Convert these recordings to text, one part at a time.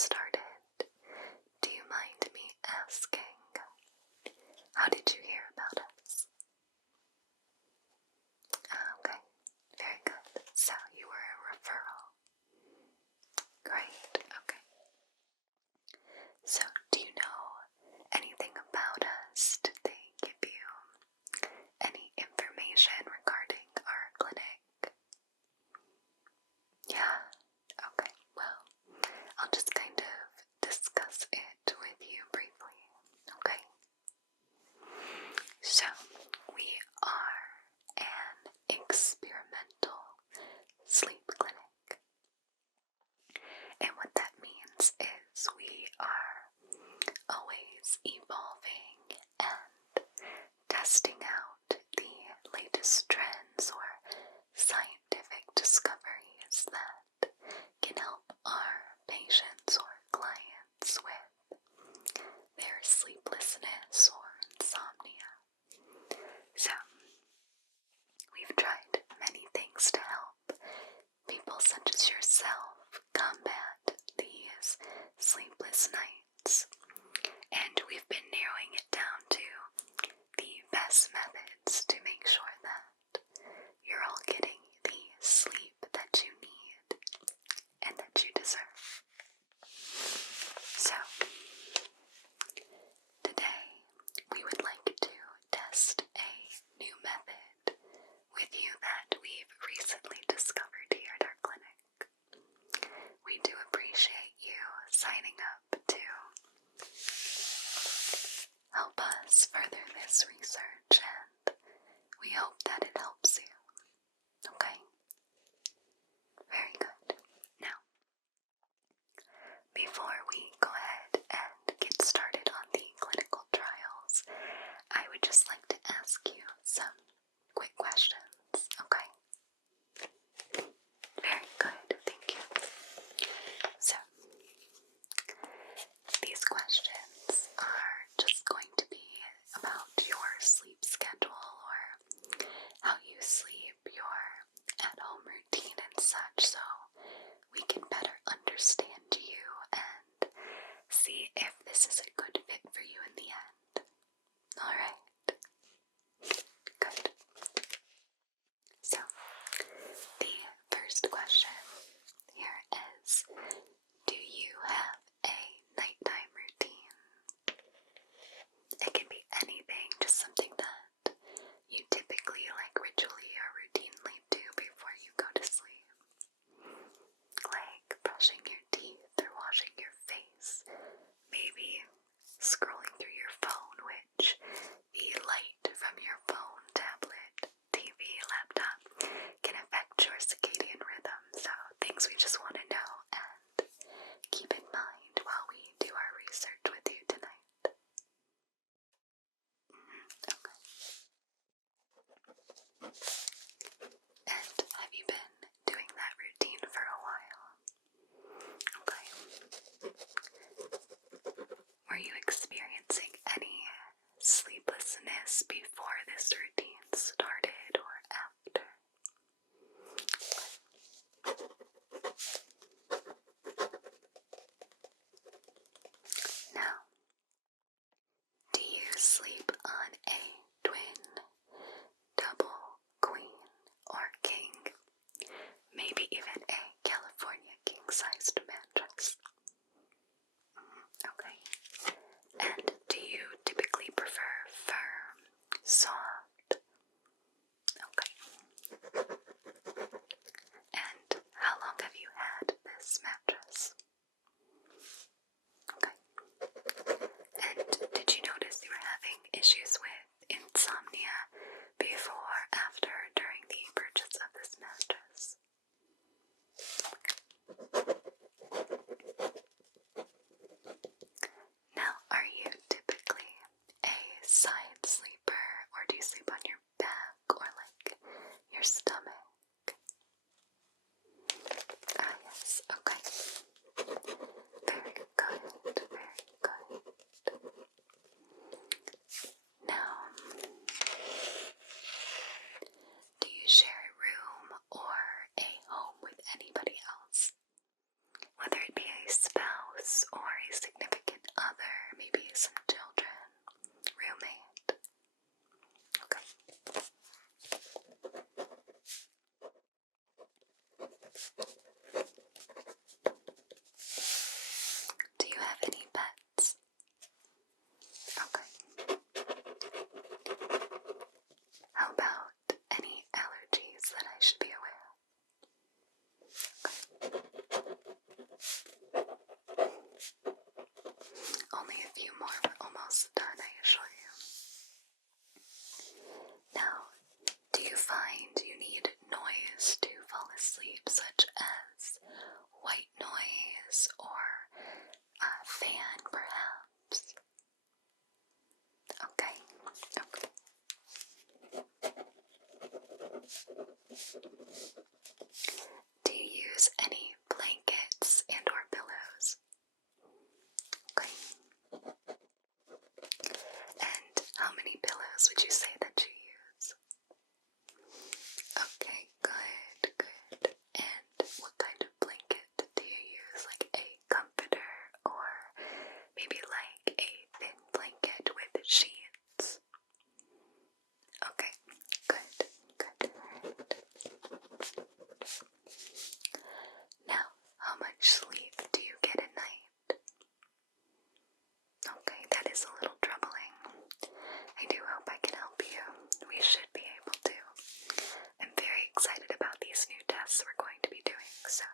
started, do you mind me asking, how did you hear about us? Okay, very good. So you were a referral. Great, okay. So do you know anything about us? Did they give you any information regarding our clinic? Yeah, okay, well, I'll just kind of discuss it with you briefly, okay? So, we are an experimental sleep clinic. And what that means is we are always evolving and testing out the latest trends or scientific discoveries that can help our patients or clients with their sleeplessness or insomnia. So, we've tried many things to help people such as yourself combat these sleepless nights, and we've been narrowing it down to the best methods to make sure that you're all getting the sleep that you need and that you deserve. So, today we would like to test a new method with you that we've recently discovered here at our clinic. We do appreciate you signing up to help us further this research, and we hope that it helps you. Okay? Very good. Now, before we go ahead and get started on the clinical trials, I would just like to ask you some quick questions, okay? Very good, thank you. So, these questions are just going to be about your sleep schedule or how you sleep, your at-home routine and such, so we can better understand you and see if this is a good fit for you in the end. Alright? Good. spouse or a significant other, maybe some children, roommate. Okay. Do you have any pets? Okay. How about any allergies that I should be aware of? Okay. Only a few more, we're almost done, I assure you. Now, do you find you need noise to fall asleep, such as white noise or a fan, perhaps? Okay, okay. Do you use any blankets and or pillows? Okay. And how many pillows would you say that you use? Okay, good, good. And what kind of blanket do you use? Like a comforter or maybe like a thin blanket with sheets? Okay, good, good. Now, how much sleep do you get at night? Okay, that is a little troubling. I do hope I can help you. We should be able to. I'm very excited about these new tests we're going to be doing, so.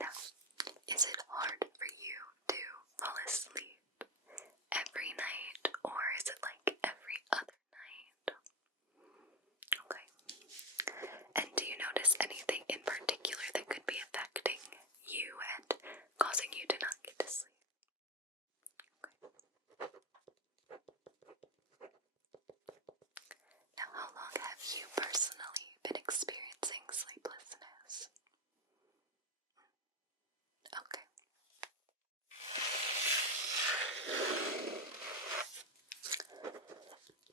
Now, is it hard for you to fall asleep every night, or is it like every other night? Okay. And do you notice anything in particular that could be affecting you and causing you to not get to sleep? Okay. Now, how long have you personally been experiencing sleeplessness? Okay.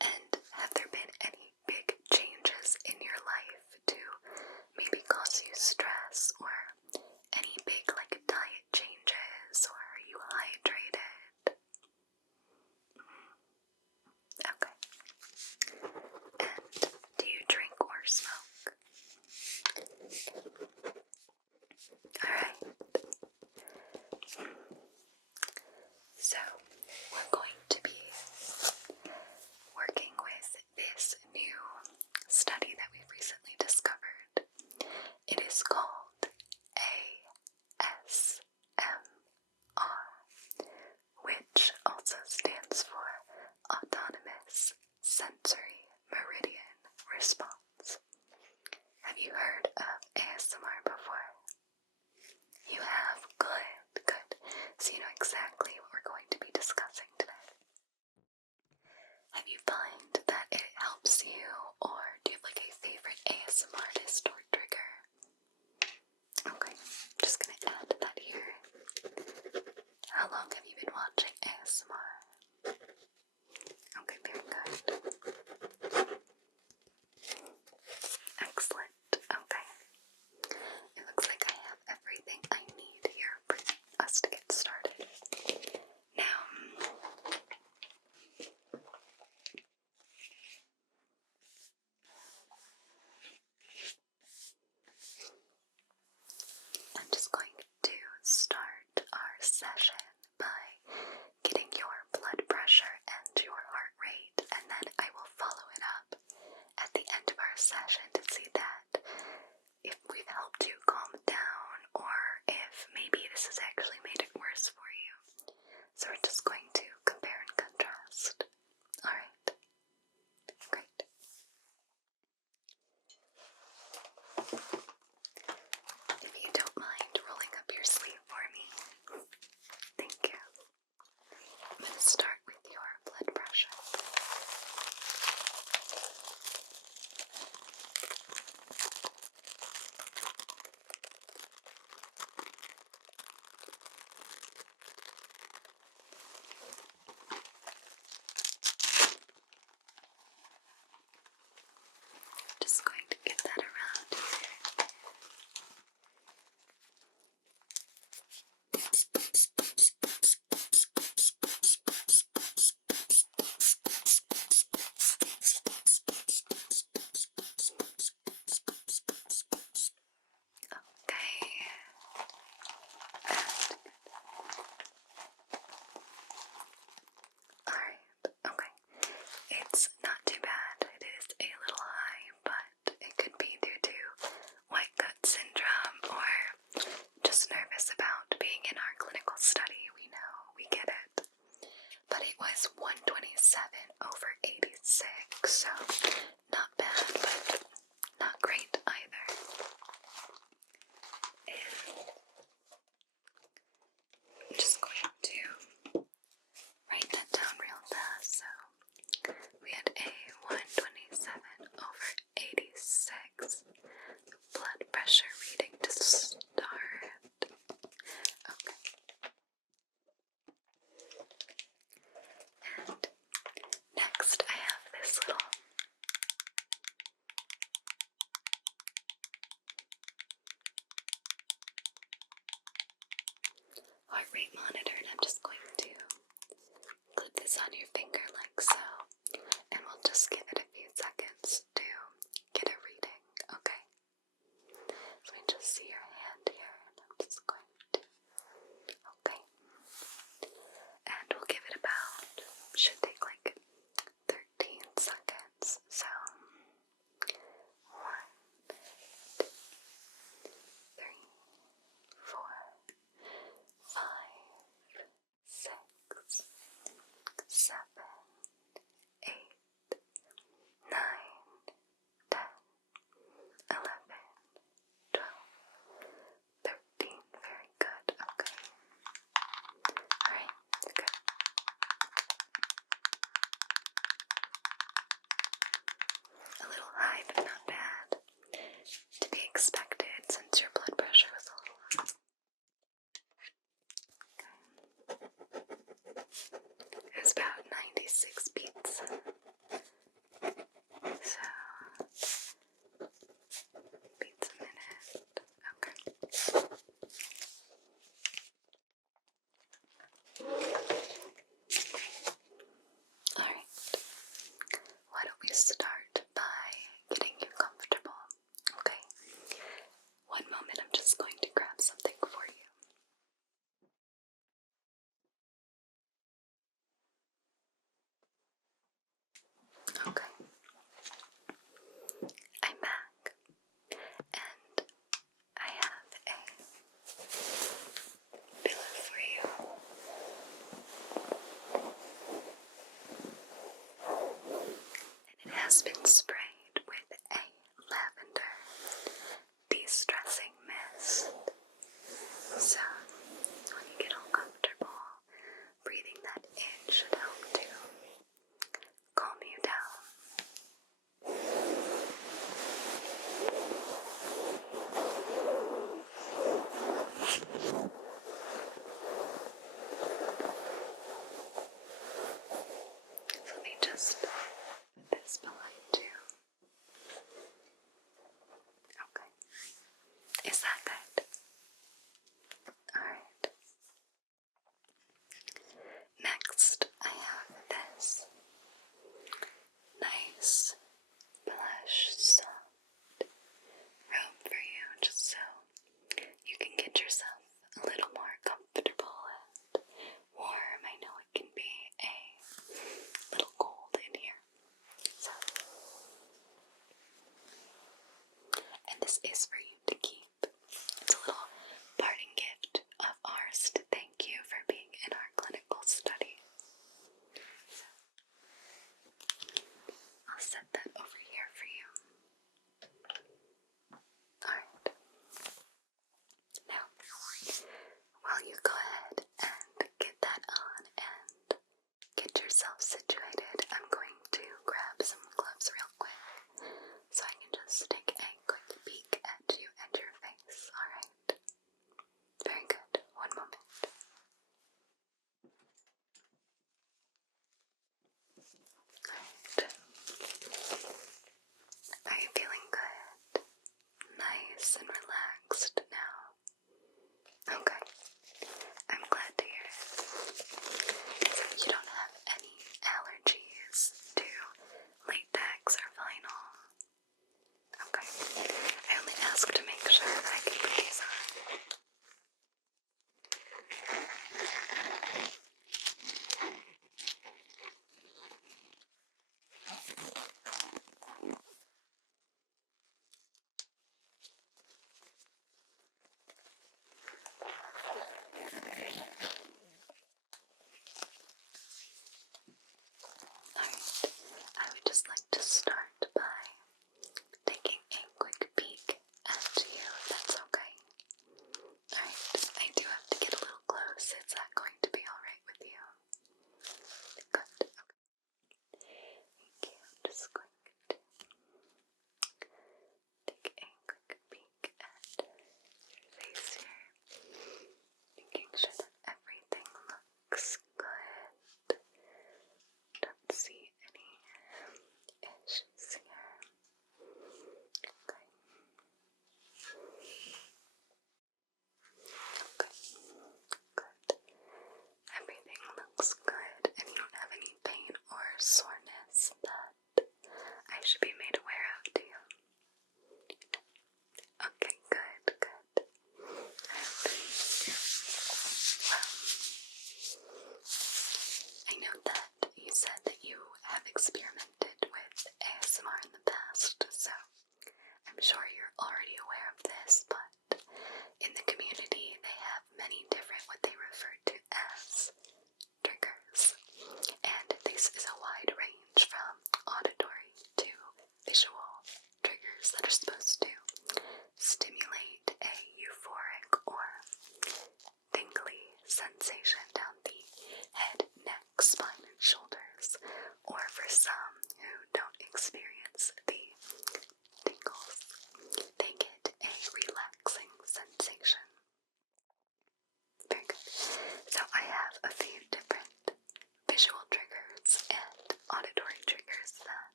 And have there been any big changes in your life to maybe cause you stress, or any big like diet changes, or are you hydrated? Okay. And do you drink or smoke? Alright. So, we're going to be working with this new study that we've recently discovered. It is called ASMR, which also stands for Autonomous Sensory Meridian Response. Have you heard of ASMR before? You have? Good, good. So you know exactly what we're going to be discussing today. Have you find that it helps you, or do you have like a favorite ASMR artist or trigger? Okay, I'm just gonna add that here. How long have you been watching ASMR? Okay, very good. Excellent. Okay. It looks like I have everything I need here for us to get started. Now, I'm just going to start our session by getting your blood pressure and your heart rate, and then I will follow it up at the end of our session to see that if we've helped you calm down or if maybe this has actually made it worse for you. So we're just going to compare and contrast. Alright. Great. If you don't mind rolling up your sleeve for me. heart rate monitor, and I'm just going to clip this on your finger like so, and we'll just give it a few seconds to get a reading, okay? So we just see your hand here, and I'm just going to, okay? And we'll give it about, should take like 13 seconds, so 1, 2, 3, 4, 5, 6, 7, 8, 9, 10, 11, 12, 13. Very good. Okay. Alright, good. A little high, but not bad. To be expected since your blood pressure was a little high. It was about 96 beats. So, beats a minute. Okay. Alright. Why don't we start by getting you comfortable? Okay. One moment, I'm just going to grab something for you. Okay. I'm back, and I have a pillow for you. And it has been sprayed with a lavender de-stressing mist.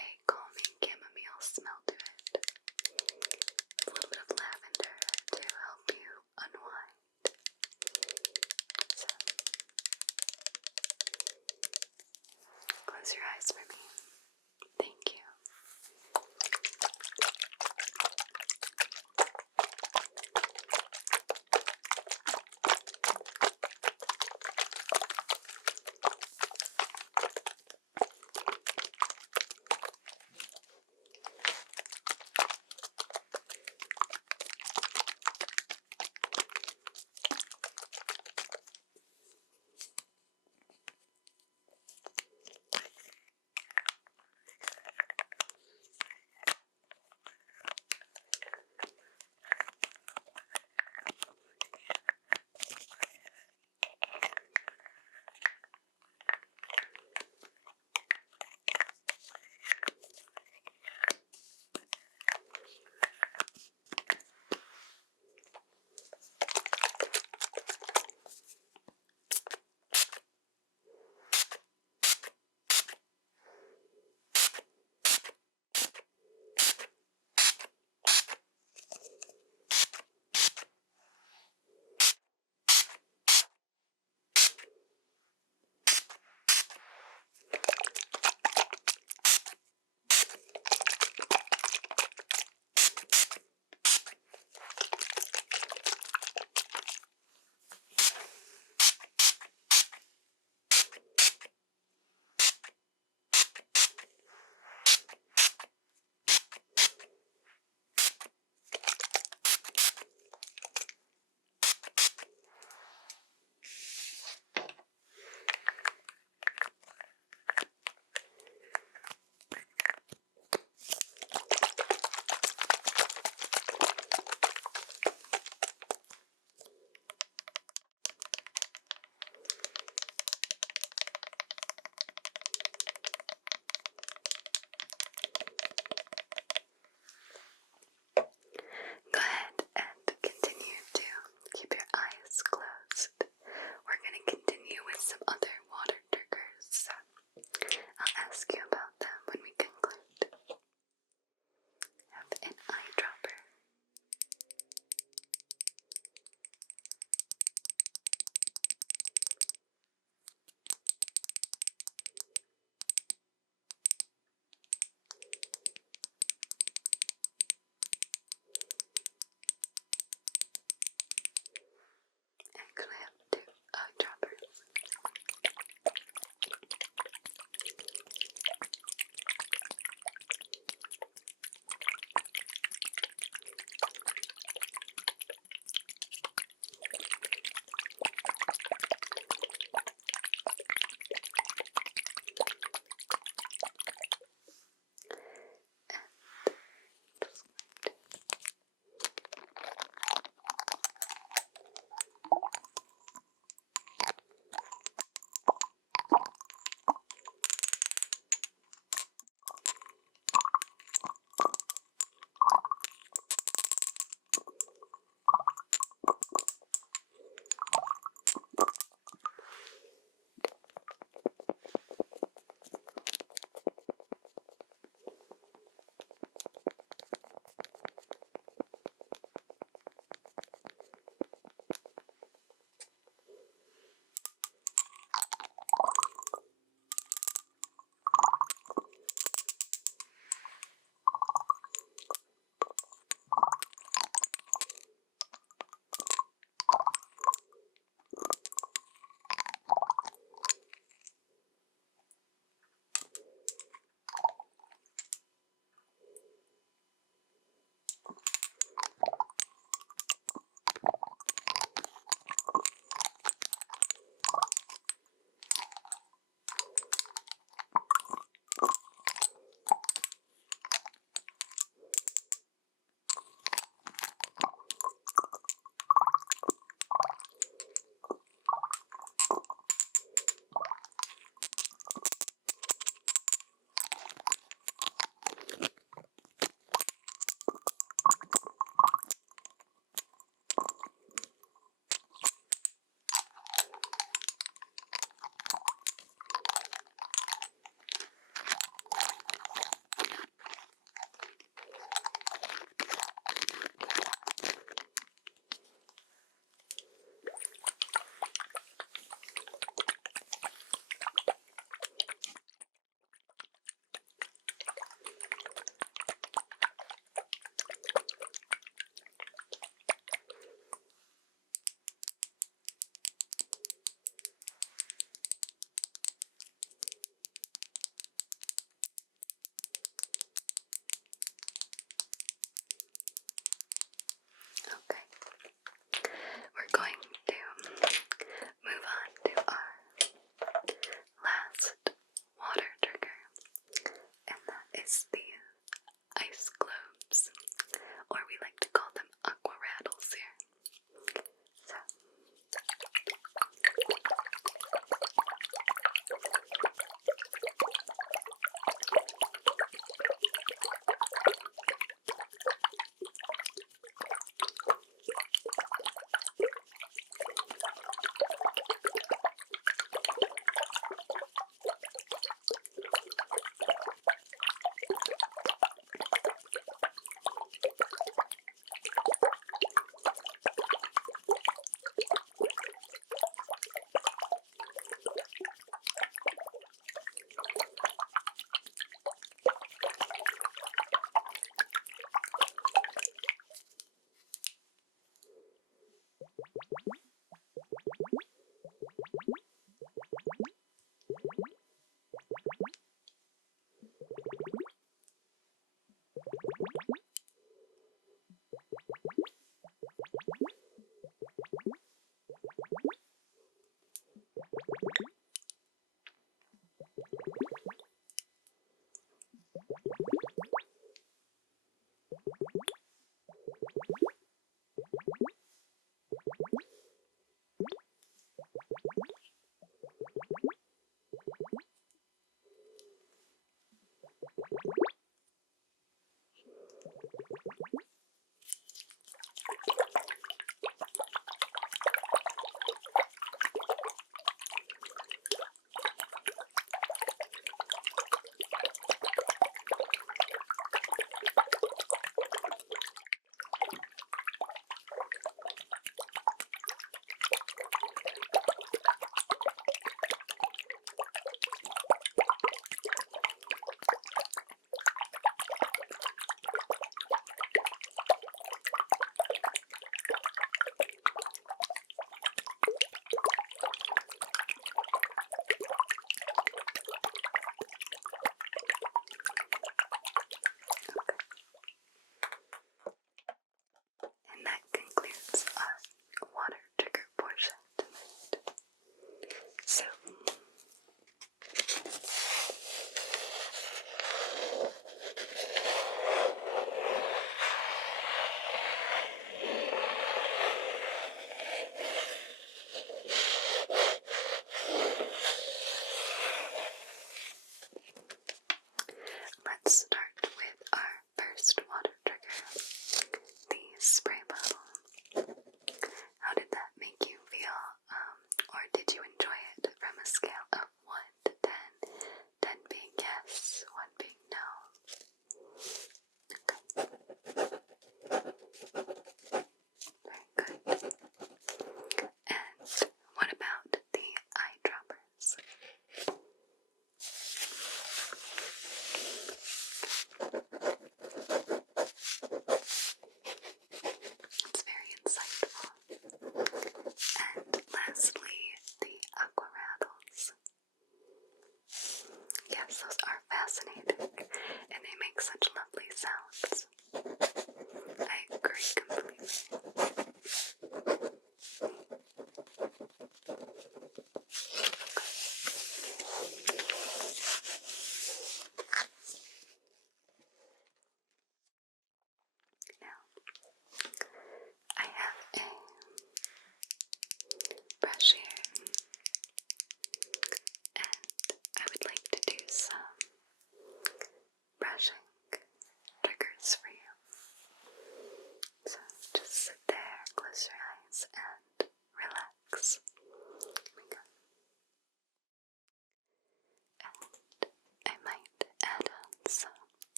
a calming chamomile smell